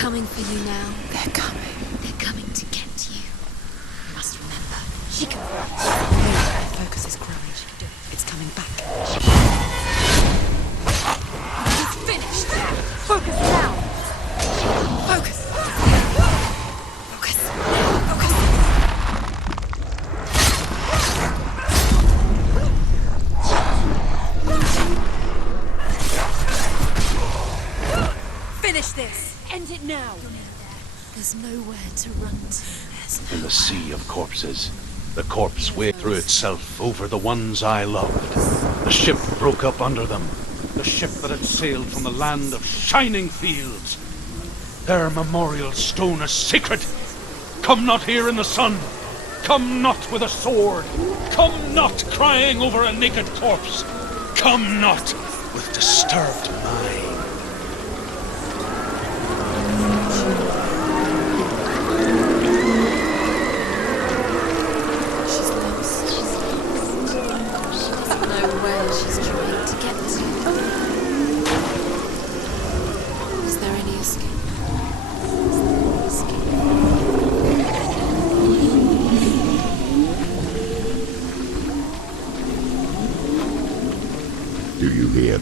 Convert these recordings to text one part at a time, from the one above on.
coming for you now. They're coming. They're coming to get you. You must remember, she can Focus is growing. She can do it. It's coming back. It's finished. Focus now. Focus. Focus. Focus. Finish this. End it now. There's nowhere to run to. In the sea of corpses, the corpse way threw itself over the ones I loved. The ship broke up under them. The ship that had sailed from the land of shining fields. Their memorial stone is sacred. Come not here in the sun. Come not with a sword. Come not crying over a naked corpse. Come not with disturbed mind.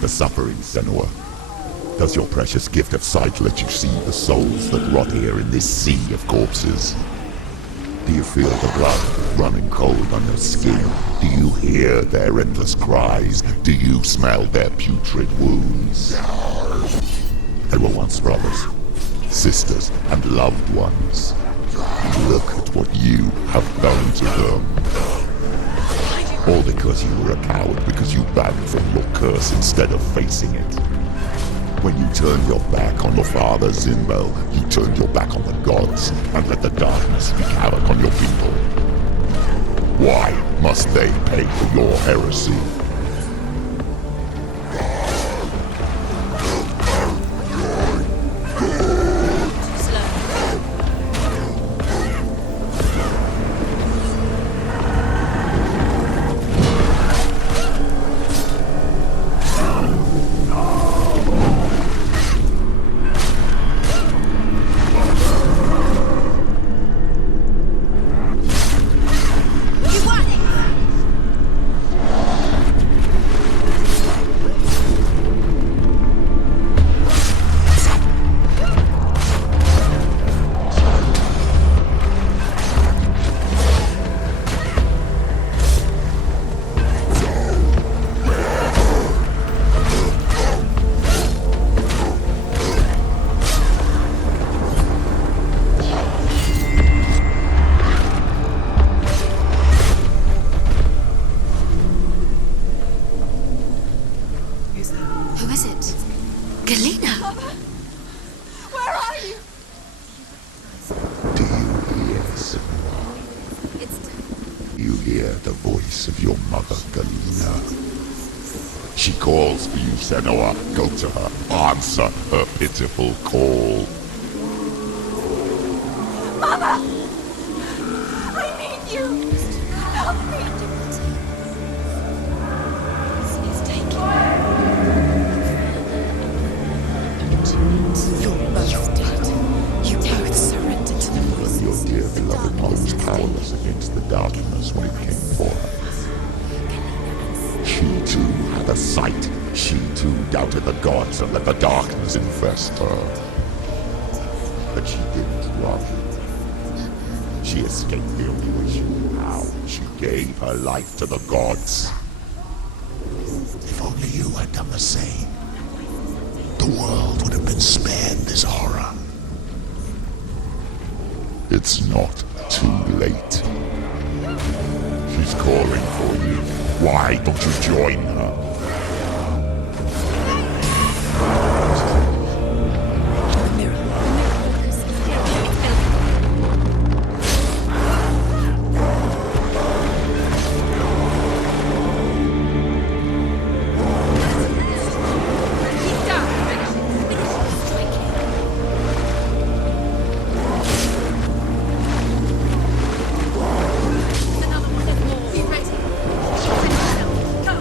The suffering, Senua. Does your precious gift of sight let you see the souls that rot here in this sea of corpses? Do you feel the blood running cold on your skin? Do you hear their endless cries? Do you smell their putrid wounds? They were once brothers, sisters, and loved ones. Look at what you have done to them. All because you were a coward, because you backed from your curse instead of facing it. When you turned your back on your father Zimbel, you turned your back on the gods and let the darkness wreak havoc on your people. Why must they pay for your heresy? Senua, go to her. Answer her pitiful call. Mama! I need you! Help me! He's taking You're both dead. You both surrendered to the voice. Your dear beloved mother was powerless against the darkness when it came for her. She too had a sight. She too doubted the gods and let the darkness infest her. But she didn't run. She escaped the only way she knew how. She gave her life to the gods. If only you had done the same, the world would have been spared this horror. It's not too late. She's calling for you. Why don't you join her? Another one. Be ready. Go.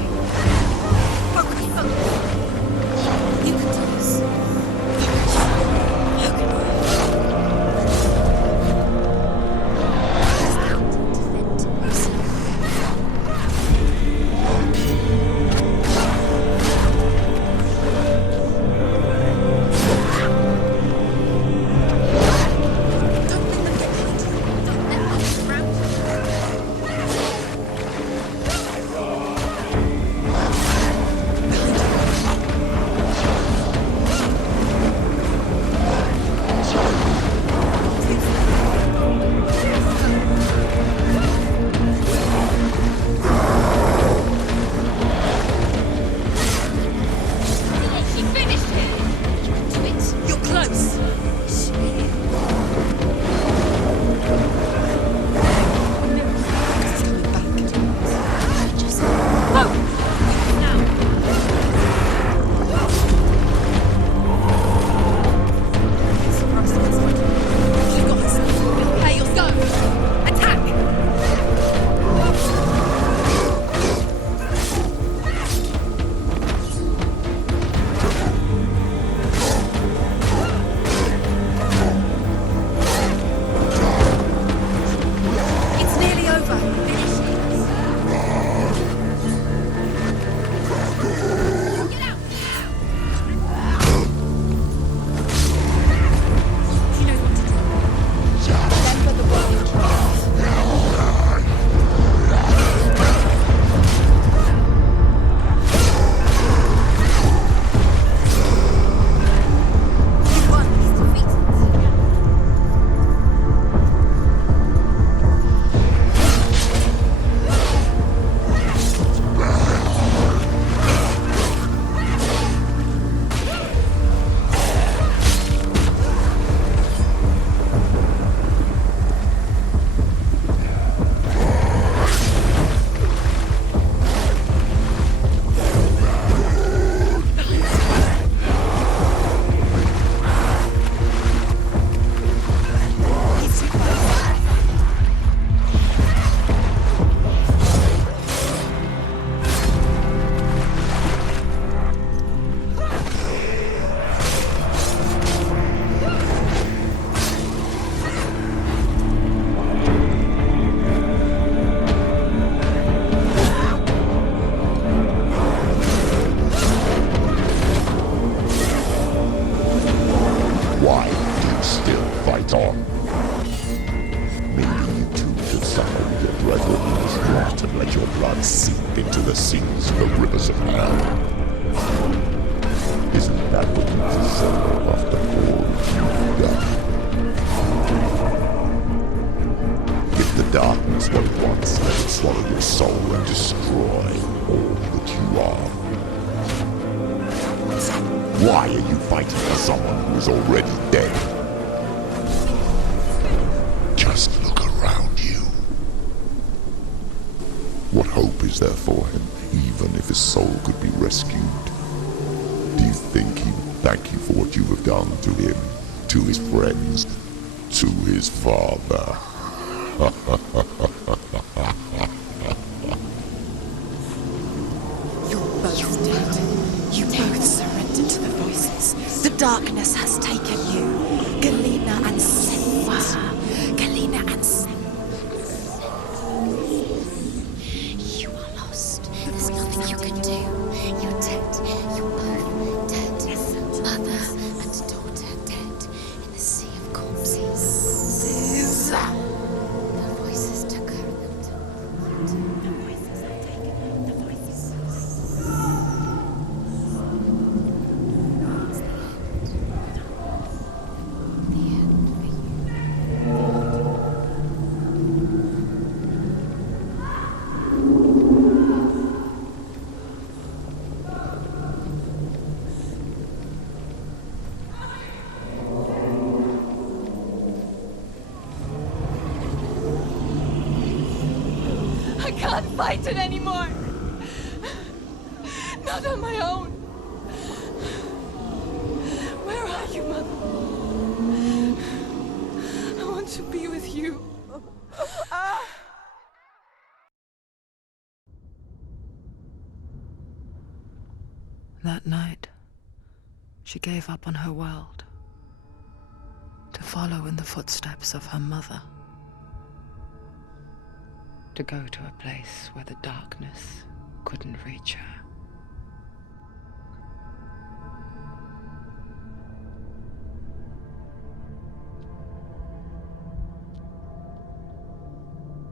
Why are you fighting for someone who is already dead? Just look around you. What hope is there for him, even if his soul could be rescued? Do you think he would thank you for what you have done to him, to his friends, to his father? You're both dead. You both surrendered to the voices. The darkness has taken you. Galena and Senua. Galena and Senua. You are lost. There's nothing you can do. You're dead. You're both dead. Mother and daughter dead in the sea of corpses. The voices took her and the voices have taken her. The voices. The end for you. I can't fight it anymore. Not on my own. Where are you, Mother? I want to be with you. That night, she gave up on her world to follow in the footsteps of her mother. To go to a place where the darkness couldn't reach her.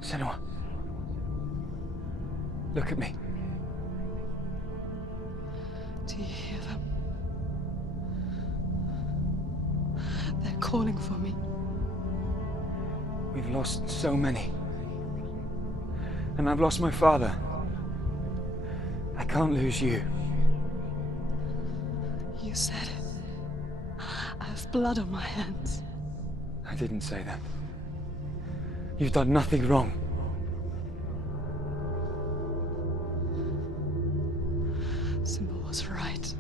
Senua. Look at me. Do you hear them? They're calling for me. We've lost so many. And I've lost my father. I can't lose you. You said it. I have blood on my hands. I didn't say that. You've done nothing wrong. Symbol was right.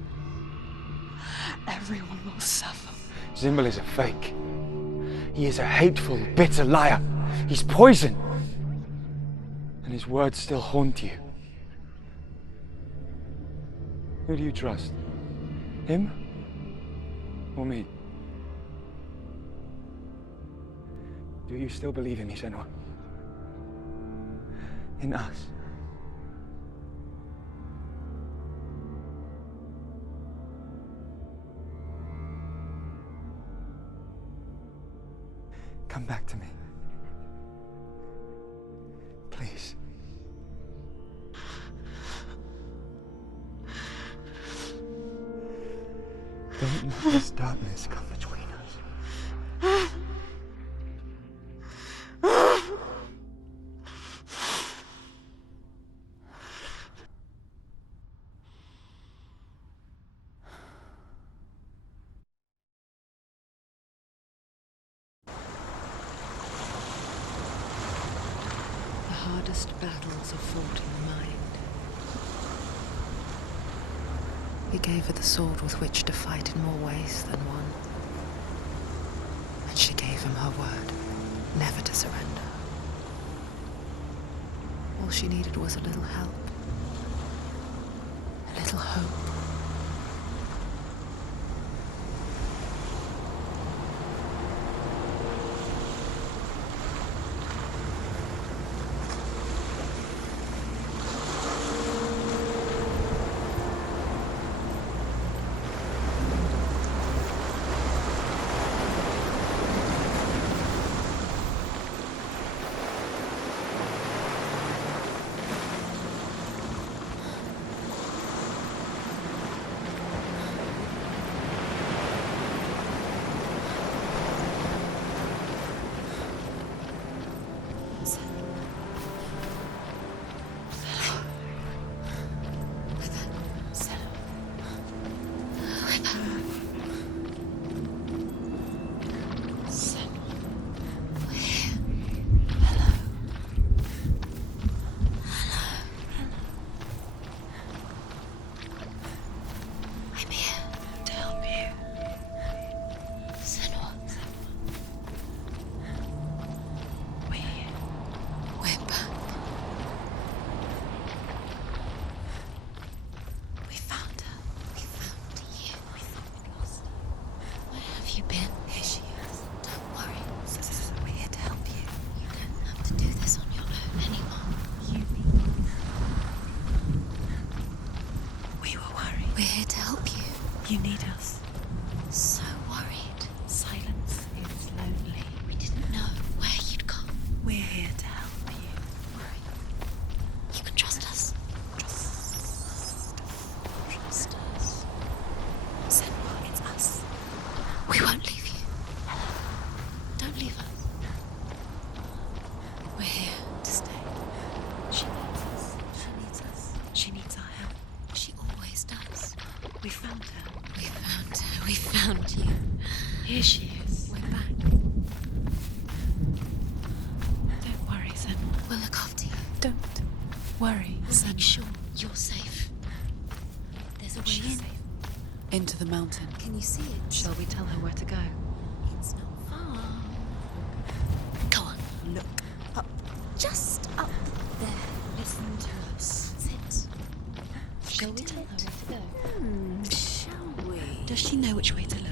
Everyone will suffer. Zimbel is a fake. He is a hateful, bitter liar. He's poison. And his words still haunt you. Who do you trust? Him? Or me? Do you still believe in me, Senua? In us? Come back to me. Please. Don't let this darkness come between us. The hardest battles are fought in the mind. He gave her the sword with which to fight in more ways than one. And she gave him her word, never to surrender. All she needed was a little help, a little hope. here to help you. You need us. So worried. Silence is lonely. We didn't know where you'd gone. We're here to help you. You can trust us. Trust us. Senua, it's us. We won't leave you. Don't leave us. We're here to stay. She needs us. She needs us. She needs our help. She always does. We found her. We found her. We found you. Here she is. We're back. Don't worry, Senua. We'll look after you. Don't worry, We'll make Senua. sure you're safe. There's a way in. Into the mountain. Can you see it? Shall we tell her where to go? It's not far. Go on. Look up. Just up there. Listen to us. Sit. Shall we tell her where to go? Shall we? Does she know which way to look?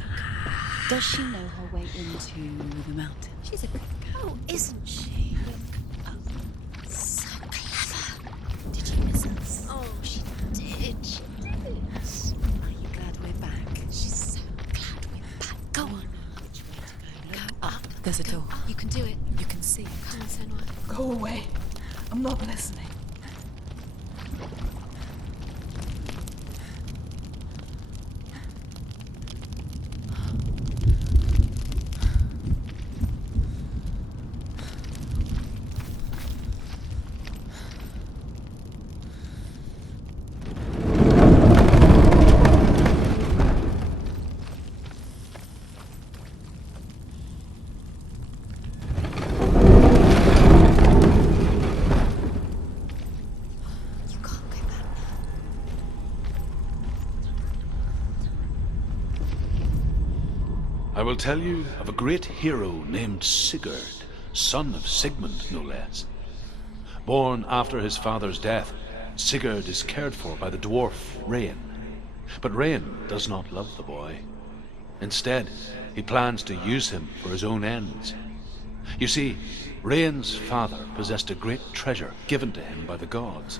Does she know her way into the mountain? She's a good girl, isn't she? Look up. So clever. Did you miss us? Oh, she did. She did. Are you glad we're back? She's so glad we're back. Go on. Which way to go? Go Look up. There's a Go door. up. You can do it. You can see it. Come on, Senua. Go away. I'm not listening. You can't go back now. I will tell you of a great hero named Sigurd, son of Sigmund, no less. Born after his father's death, Sigurd is cared for by the dwarf Rain. But Rain does not love the boy. Instead, he plans to use him for his own ends. You see, Rain's father possessed a great treasure given to him by the gods.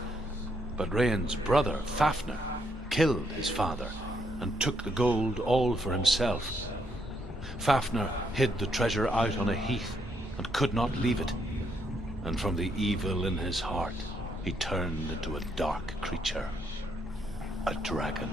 But Rain's brother, Fafnir, killed his father and took the gold all for himself. Fafnir hid the treasure out on a heath and could not leave it. And from the evil in his heart, he turned into a dark creature, a dragon.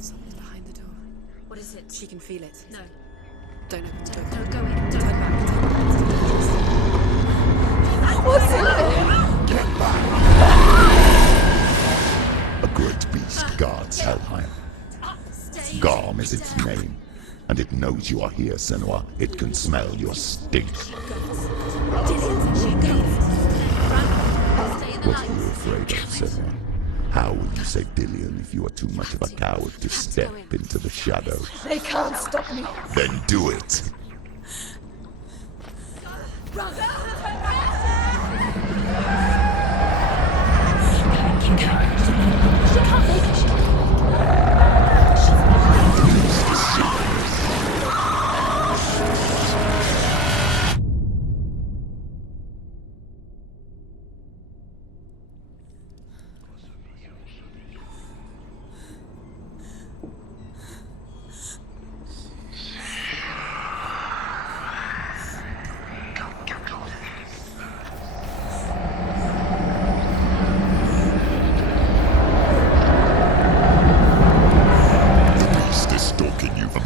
Something behind the door. What is it? She can feel it. No. Don't open the door. Don't go in. Don't. Turn back. A great beast guards Helheim. Garm is its name, and it knows you are here, Senua. It can smell your stink. What are you afraid of, Senua? How will you save Dillion if you are too much of a coward to step into the shadows? They can't stop me. Then do it!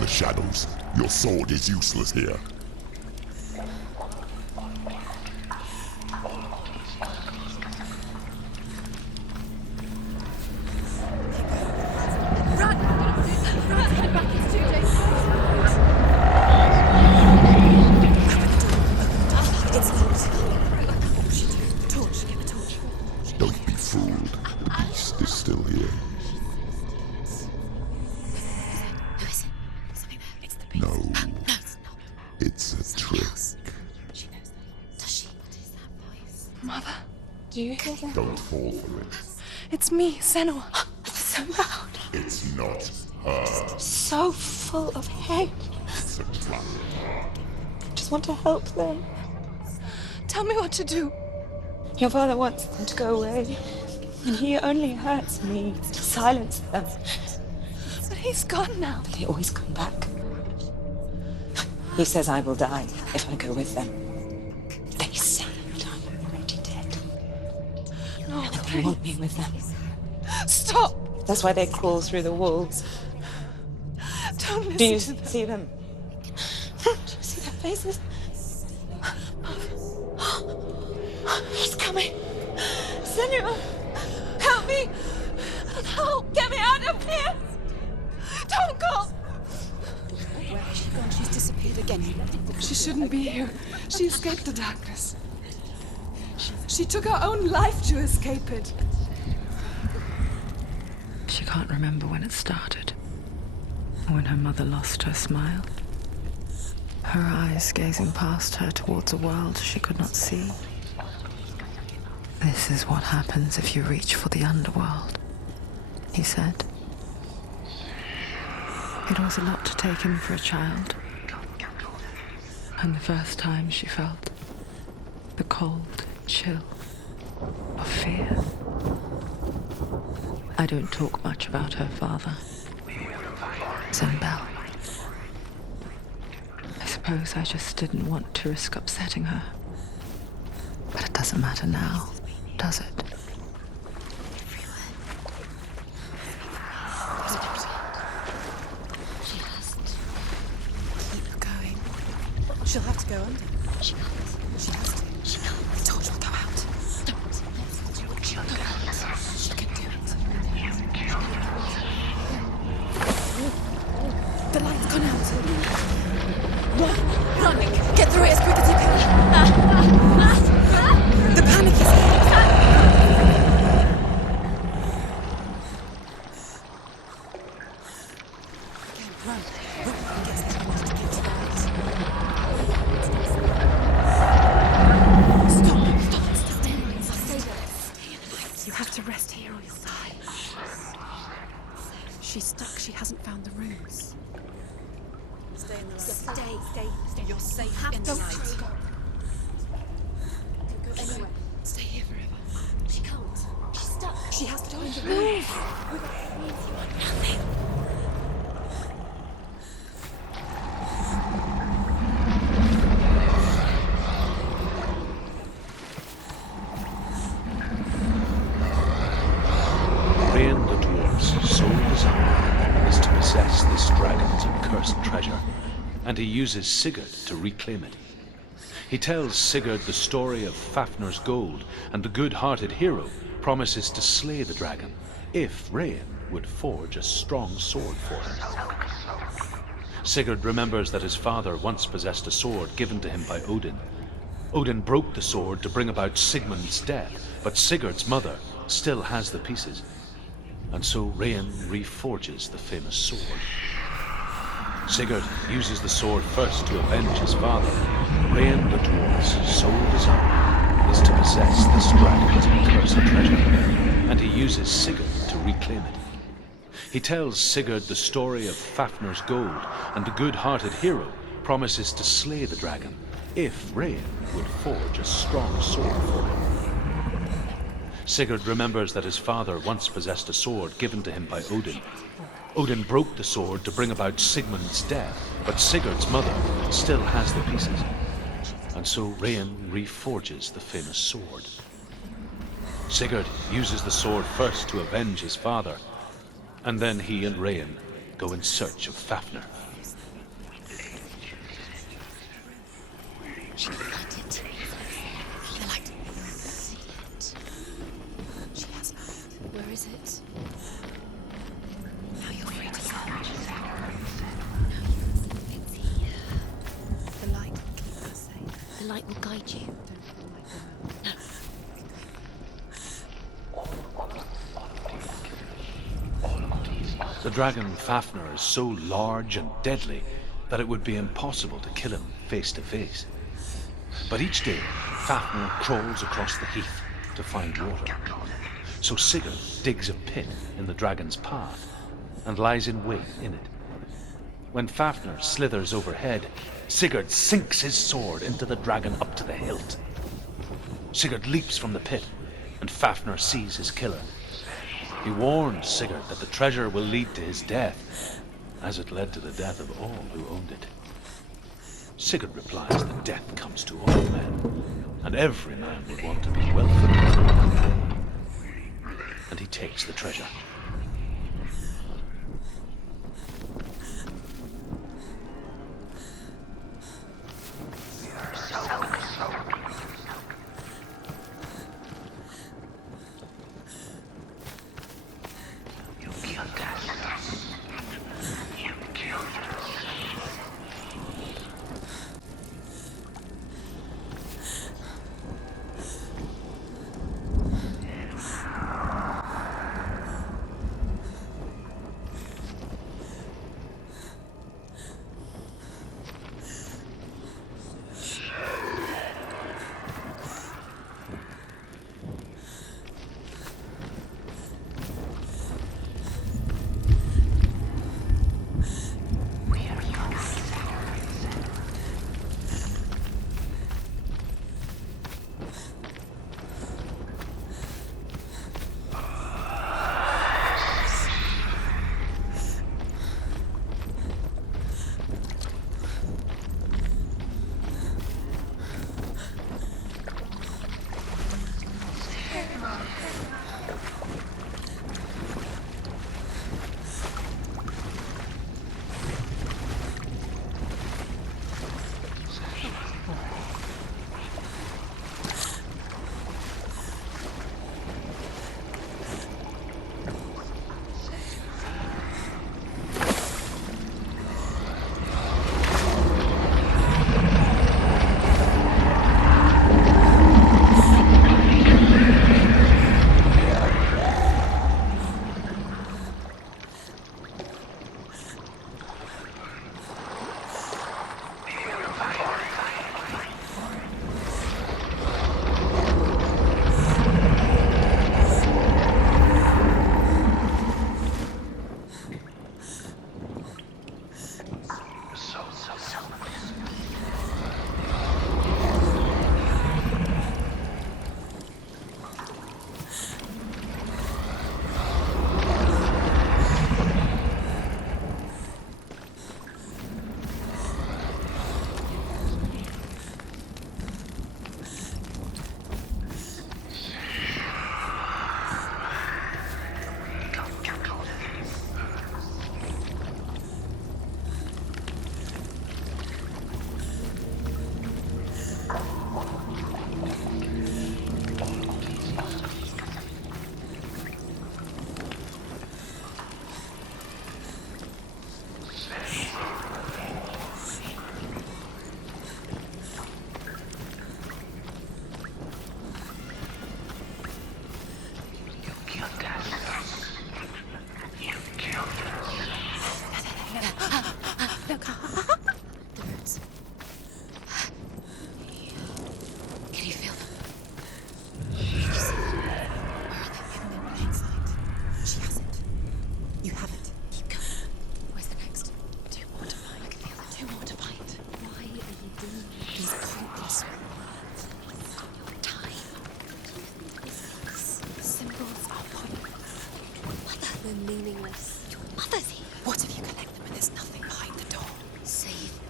Shadows. Your sword is useless here. Don't be fooled. The beast is still here. Who is it? Something there. It's the beast. No, No, it's not. it's a trick. Else. She knows that. Does she? What is that voice? Mother, do you hear that? Don't fall for it. It's me, Senua. It's so loud. It's not her. So full of hate. It's a trap. I just want to help them. Tell me what to do. Your father wants them to go away, and he only hurts me to silence them. But he's gone now. They always come back. He says I will die if I go with them. They say that I'm already dead. No, They please. want me with them. Stop. That's why they crawl through the walls. Don't listen Do you to them. see them? Do you see their faces? He's coming. Senua, help me. Help. Get me out of here. Don't go. Where has she gone? She's disappeared again. She shouldn't be here. She escaped the darkness. She took her own life to escape it. She can't remember when it started. When her mother lost her smile. Her eyes gazing past her towards a world she could not see. This is what happens if you reach for the underworld, he said. It was a lot to take in for a child. And the first time she felt the cold chill of fear. I don't talk much about her father, said Belle. I suppose I just didn't want to risk upsetting her. But it doesn't matter now, does it? She has to. Keep going. She'll have to go under. She can't. She has to. She can't. I told you to go out. Don't. She can't. She can do it. The light's gone out. Run! Get through it as quick as you can. The panic is... Again, run. Run. Get as close to get to the light. Stop. Stay there. You have to rest here or you'll die. She's stuck. She hasn't found the rooms. Stay in the light. Stay. You're safe in the light. Go anywhere. Stay here forever. She can't. She's stuck. She has to find the rooms. Rain the dwarf's sole desire is to possess this dragon's accursed treasure, and he uses Sigurd to reclaim it. He tells Sigurd the story of Fafnir's gold, and the good-hearted hero promises to slay the dragon if Rain would forge a strong sword for him. Sigurd remembers that his father once possessed a sword given to him by Odin. Odin broke the sword to bring about Sigmund's death, but Sigurd's mother still has the pieces. And so Rain reforges the famous sword. Sigurd uses the sword first to avenge his father. Rain the dwarf's sole desire is to possess this dragon's accursed treasure, and he uses Sigurd to reclaim it. He tells Sigurd the story of Fafnir's gold, and the good-hearted hero promises to slay the dragon if Rain would forge a strong sword for him. Sigurd remembers that his father once possessed a sword given to him by Odin. Odin broke the sword to bring about Sigmund's death, but Sigurd's mother still has the pieces. And so Rain reforges the famous sword. Sigurd uses the sword first to avenge his father, and then he and Rain go in search of Fafnir. She can light it. The light. Seal it. She has it. Where is it? Now you're free to go. It's here. The light will keep us safe. The light will guide you. Don't feel like the The dragon Fafnir is so large and deadly that it would be impossible to kill him face to face. But each day, Fafnir crawls across the heath to find water. So Sigurd digs a pit in the dragon's path and lies in wait in it. When Fafnir slithers overhead, Sigurd sinks his sword into the dragon up to the hilt. Sigurd leaps from the pit, and Fafnir sees his killer. He warns Sigurd that the treasure will lead to his death, as it led to the death of all who owned it. Sigurd replies that death comes to all men, and every man would want to be wealthy. And he takes the treasure.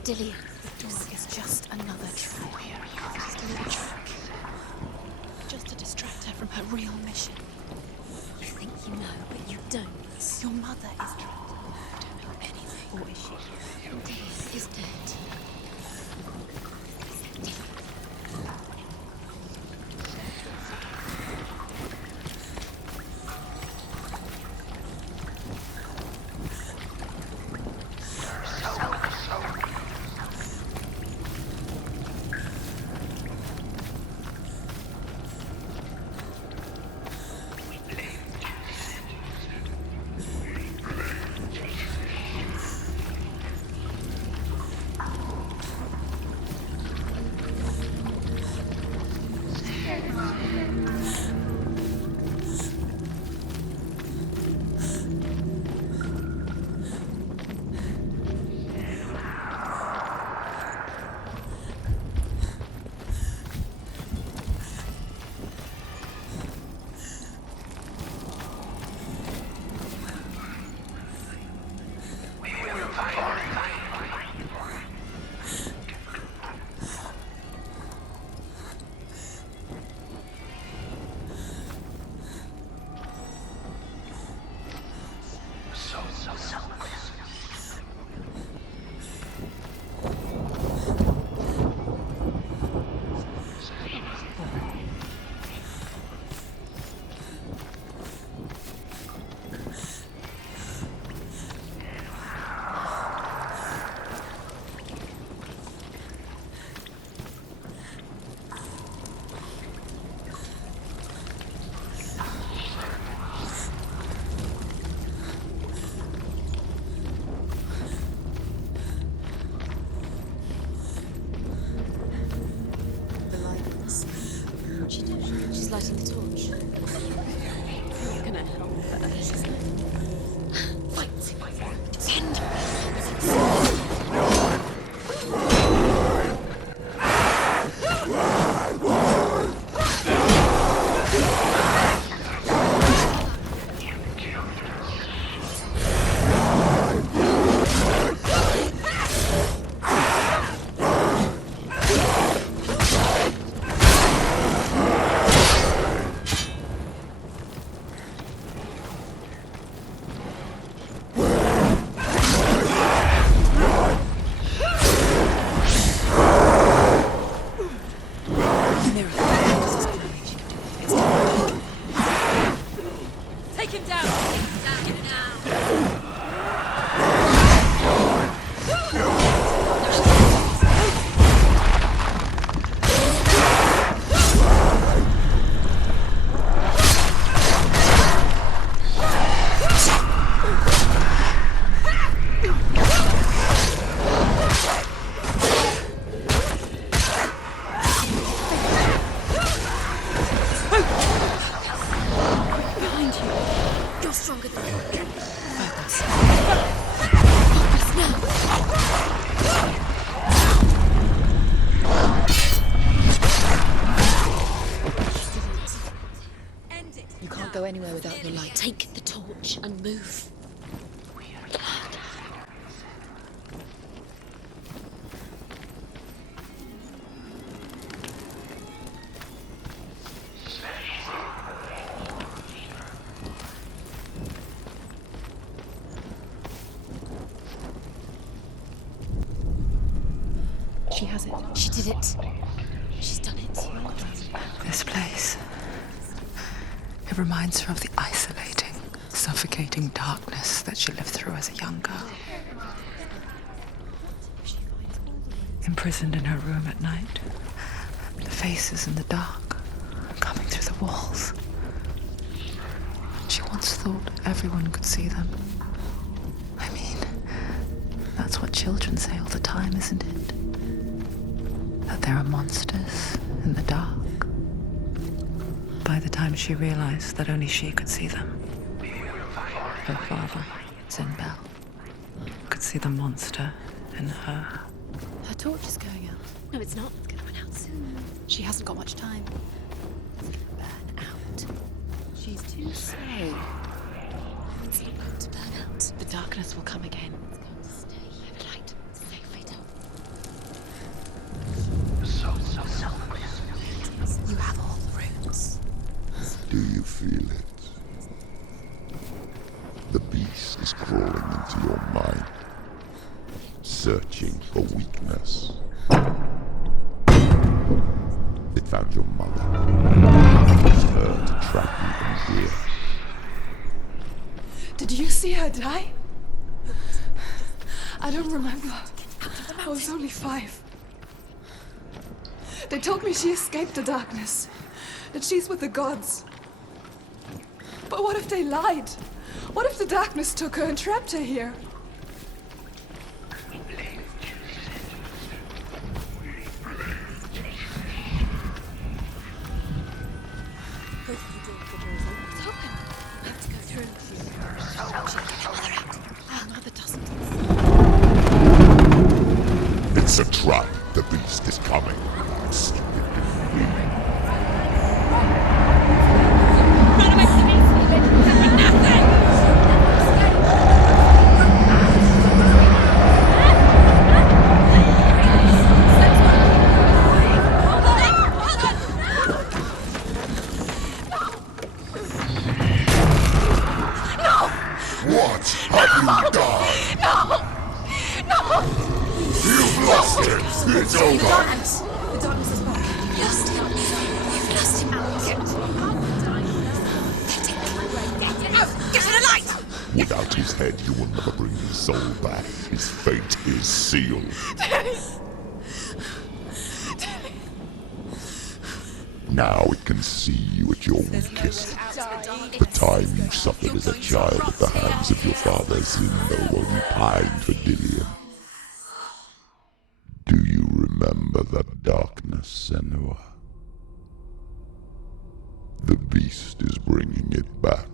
Dillian. The door is just another trick. Just a little trick. Just to distract her from her real mission. You think you know, but you don't. Your mother is trapped. You don't know anything. Or is she? Dillian is dead. Go anywhere without your light. Take the torch and move. She has it. She did it. She's done it. This place. It reminds her of the isolating, suffocating darkness that she lived through as a young girl. Imprisoned in her room at night, the faces in the dark, coming through the walls. She once thought everyone could see them. I mean, that's what children say all the time, isn't it? That there are monsters in the dark. By the time she realized that only she could see them, her father, Zinbel, could see the monster in her. Her torch is going out. No, it's not. It's going to run out soon. She hasn't got much time. Burn out. She's too slow. It's not going to burn out. The darkness will come again. It's going to stay. The light. Save it up. You have all the roots. Do you feel it? The beast is crawling into your mind, searching for weakness. It found your mother. It used her to trap you in here. Did you see her die? I don't remember. I was only 5. They told me she escaped the darkness, that she's with the gods. But what if they lied? What if the darkness took her and trapped her here? It's open. We have to go through. Should we get her mother out? Our mother doesn't. It's a trap. The beast is coming. What have you done? No! You've lost him. It's over. The darkness is back. You've lost him. You've lost him out. Get to the light! Without his head, you will never bring his soul back. His fate is sealed. Now it can see you at your weakest. The time you suffered as a child at the hands of your father Zinno while you pined for Dillion. Do you remember that darkness, Senua? The beast is bringing it back.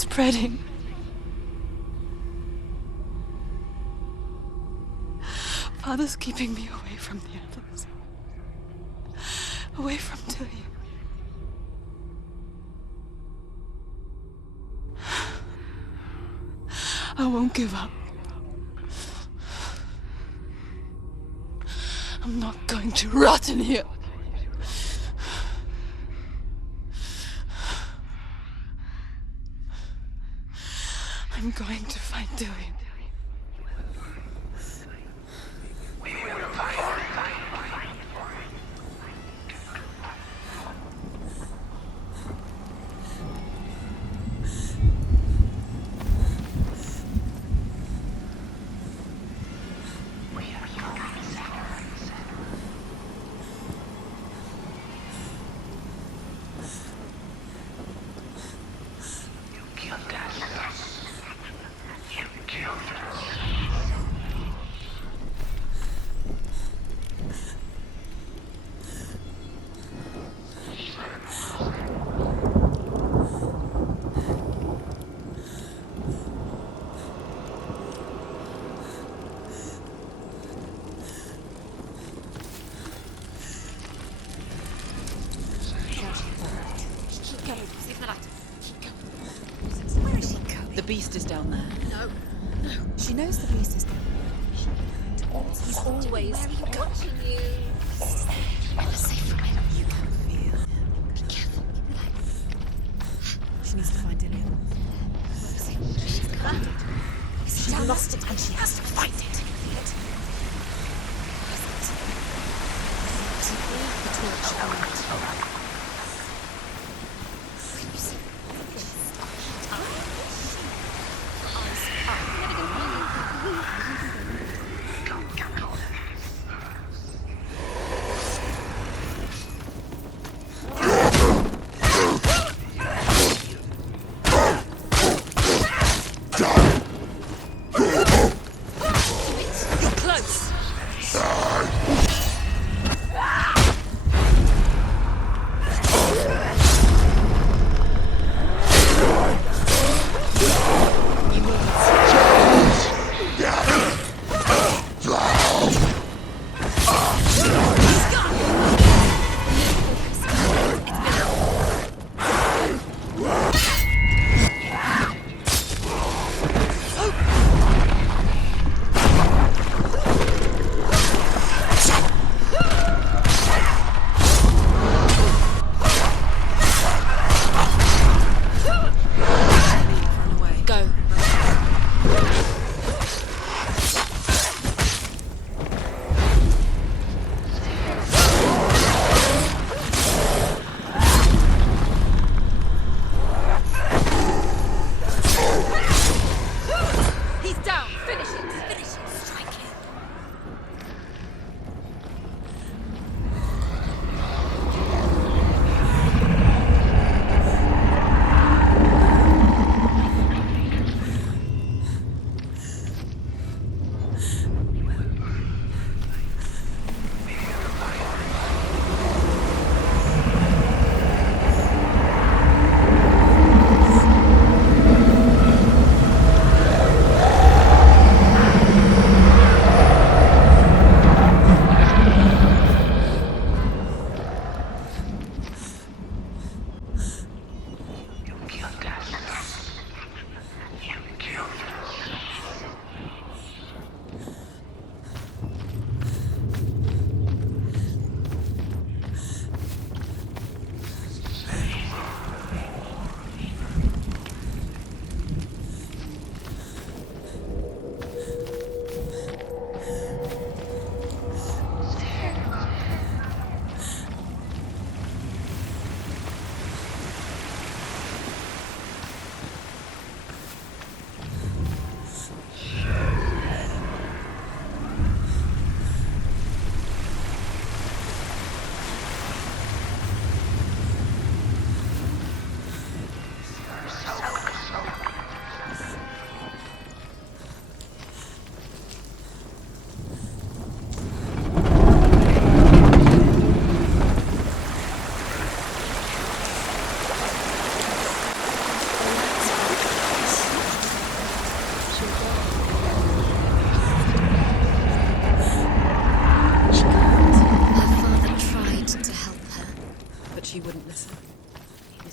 spreading. Father's keeping me away from the others. Away from Tilly. I won't give up. I'm not going to rot in here. I'm going to find Tilly. The beast is down there. No. She knows the beast is there. He's always watching you. You're safe from him. You can feel him. Be careful. She needs to find Ilian. She's got it. She's lost it and she has to find it. The torch element.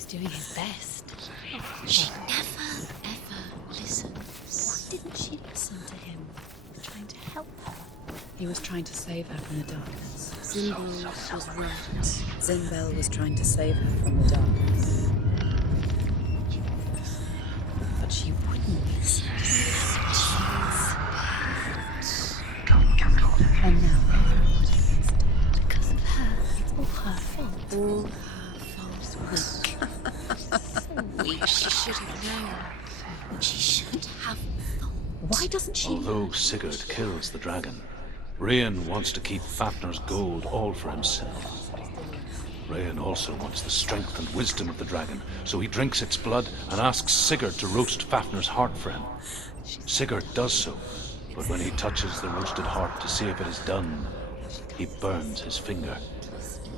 doing his best. She never, ever listens. Why didn't she listen to him? He was trying to help her. He was trying to save her from the darkness. Zinbel was right. Zinbel was trying to save her from the darkness. But she wouldn't listen. And now, Because of her. It's all her fault. All her fault. Weak. She should have known. She should have thought. Why doesn't she? Although Sigurd kills the dragon, Rain wants to keep Fafnir's gold all for himself. Rain also wants the strength and wisdom of the dragon, so he drinks its blood and asks Sigurd to roast Fafnir's heart for him. Sigurd does so, but when he touches the roasted heart to see if it is done, he burns his finger.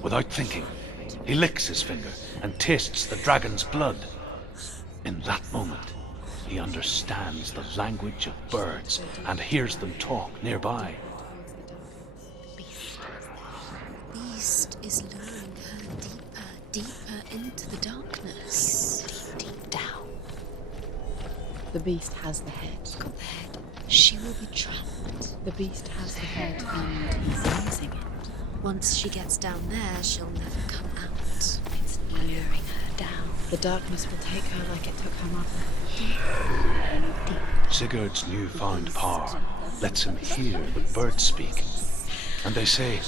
Without thinking, he licks his finger and tastes the dragon's blood. In that moment, he understands the language of birds and hears them talk nearby. Beast is luring her deeper, deeper into the darkness. Deep down. the beast has the head. Got the head. She will be trapped. The beast has the head and he's using it. Once she gets down there, she'll never come out. It's luring her down. The darkness will take her like it took her mother. Sigurd's newfound power lets him hear the birds speak. And they say,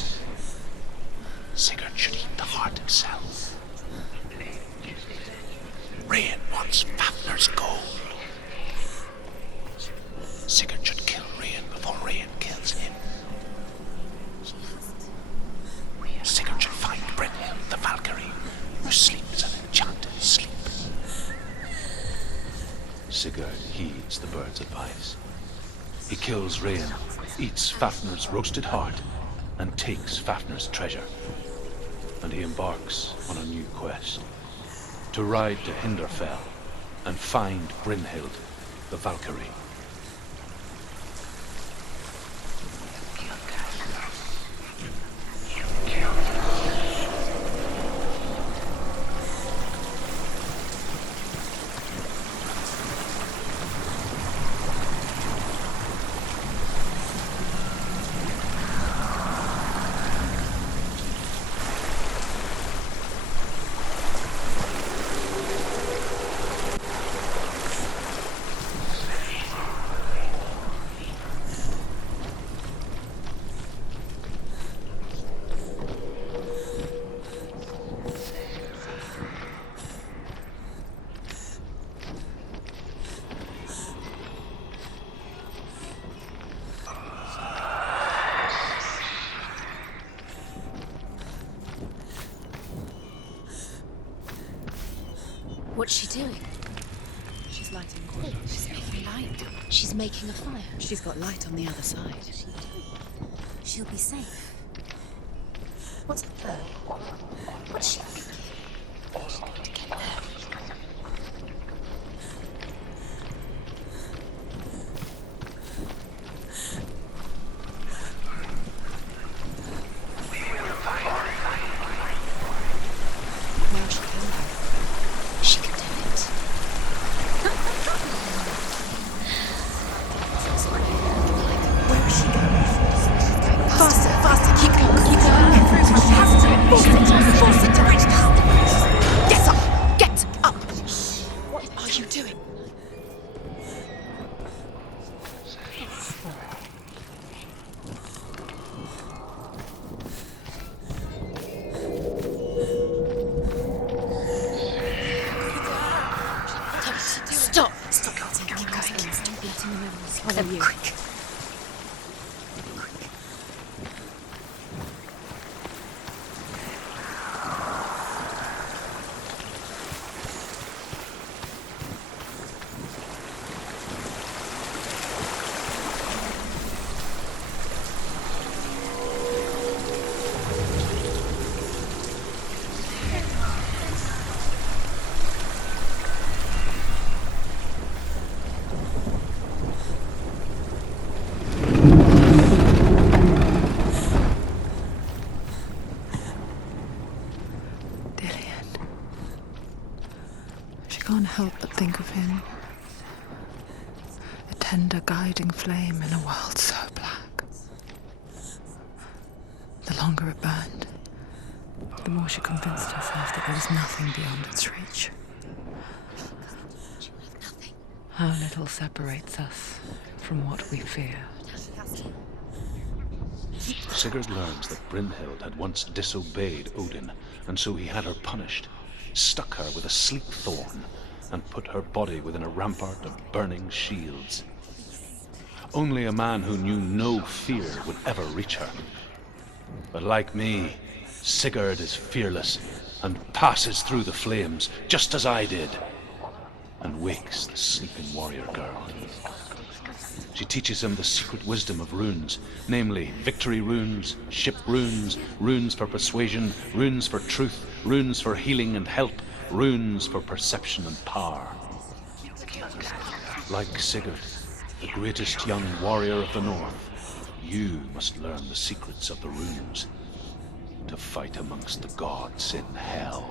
Sigurd should eat the heart himself. Rain wants Fafnir's gold. Sigurd should kill Rain before Rain kills him. Sigurd should find Brynhild the Valkyrie, who sleeps an enchanted sleep. Sigurd heeds the bird's advice. He kills Rain, eats Fafnir's roasted heart, and takes Fafnir's treasure. And he embarks on a new quest, to ride to Hinderfell and find Brynhild the Valkyrie. What's she doing? She's lighting oil. She's making light. She's making a fire. She's got light on the other side. She'll be safe. What's up there? What's she thinking? To get there. Now she can go. She can do it. Where is she going? Faster, faster, keep going, keep going. She has to force it, force it to reach the Get up, get up. What are you doing? Stop, stop letting them go. Stop letting the memories follow you. Quick. can't help but think of him. A tender guiding flame in a world so black. The longer it burned, the more she convinced herself that there was nothing beyond its reach. How little separates us from what we fear. Sigurd learns that Brynhild had once disobeyed Odin, and so he had her punished, stuck her with a sleek thorn, and put her body within a rampart of burning shields. Only a man who knew no fear would ever reach her. But like me, Sigurd is fearless and passes through the flames, just as I did, and wakes the sleeping warrior girl. She teaches him the secret wisdom of runes, namely victory runes, ship runes, runes for persuasion, runes for truth, runes for healing and help, runes for perception and power. Like Sigurd, the greatest young warrior of the North, you must learn the secrets of the runes to fight amongst the gods in hell.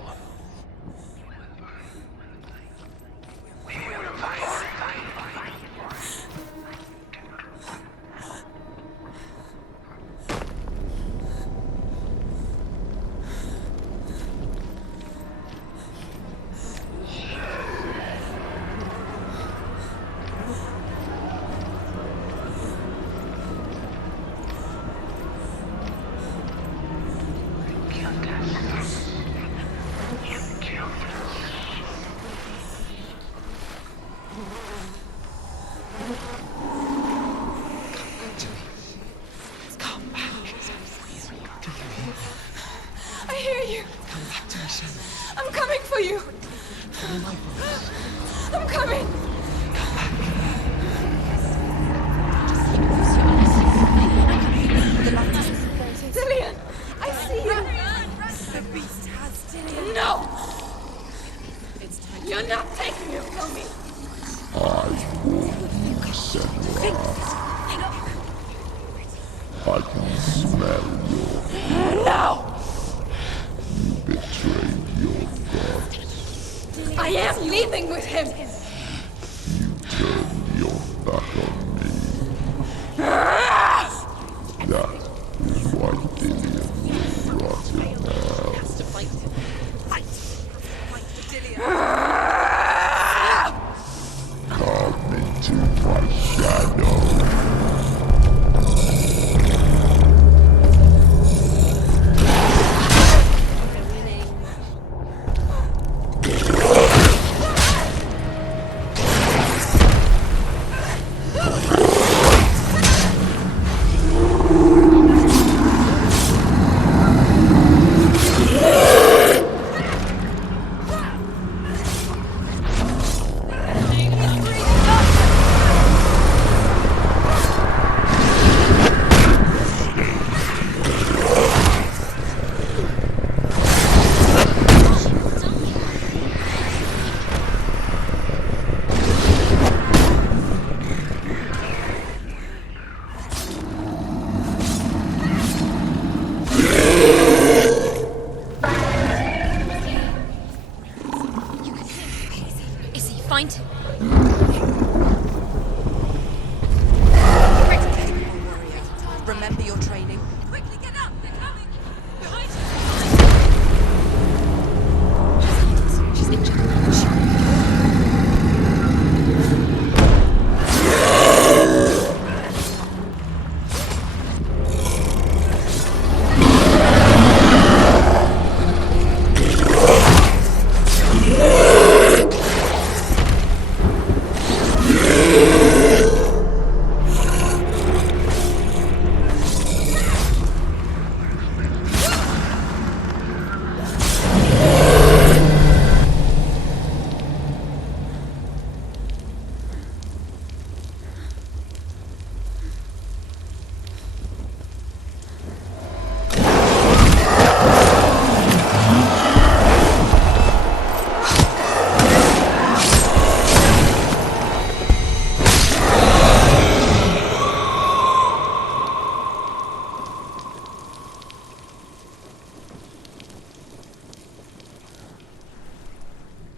I hear you. Come back to me, Senua. I'm coming for you. Follow my voice. I'm coming. Dillian, I see you. The beast has Dillian. No. You're not taking it from me. I warn you, Senua. I can smell your... No. You betrayed your god. I am leaving with him. You turned your back on me. That is why Dillian will rot in hell. Come into my shadow. Find him. Remember your training. Quickly get up! They're coming! Behind you! She's injured.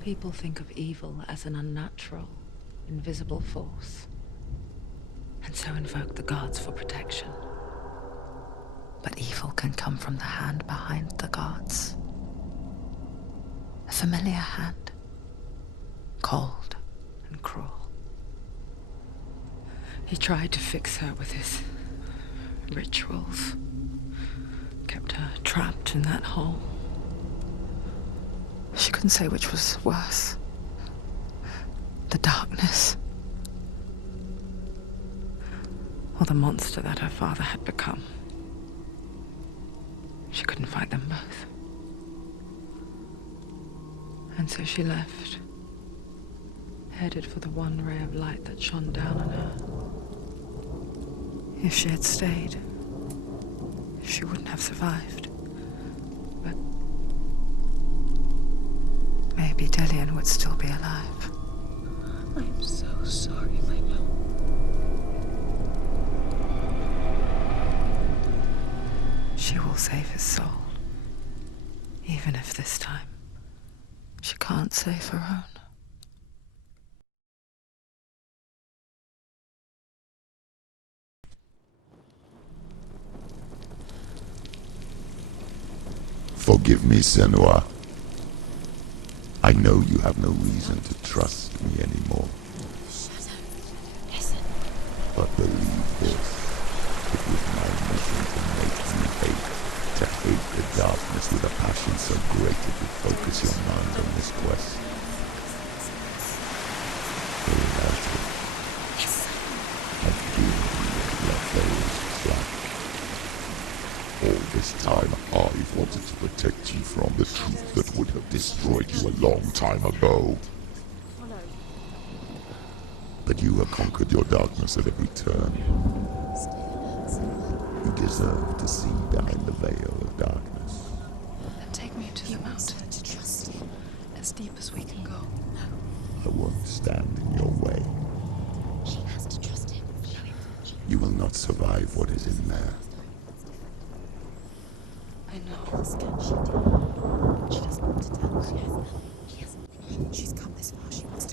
People think of evil as an unnatural, invisible force, and so invoke the gods for protection. But evil can come from the hand behind the gods. A familiar hand, cold and cruel. He tried to fix her with his rituals, kept her trapped in that hole. She couldn't say which was worse. The darkness, or the monster that her father had become. She couldn't fight them both. And so she left, headed for the one ray of light that shone down on her. If she had stayed, she wouldn't have survived. But maybe Dillian would still be alive. I'm so sorry, my love. She will save his soul, even if this time she can't save her own. Forgive me, Senua. I know you have no reason to trust me anymore. Shadow, listen. But believe this, it was my mission to make you hate. To hate the darkness with a passion so great it would focus your mind on this quest. Reality. I've doomed you with Raphael's flash. All this time, I've wanted to protect you from the truth that would have destroyed you a long time ago. But you have conquered your darkness at every turn. You deserve to see behind the veil of darkness. Then take me to the mountain. As deep as we can go. I won't stand in your way. She has to trust him. You will not survive what is in there. I know. She doesn't want to tell. She hasn't. She's come this far. She wants to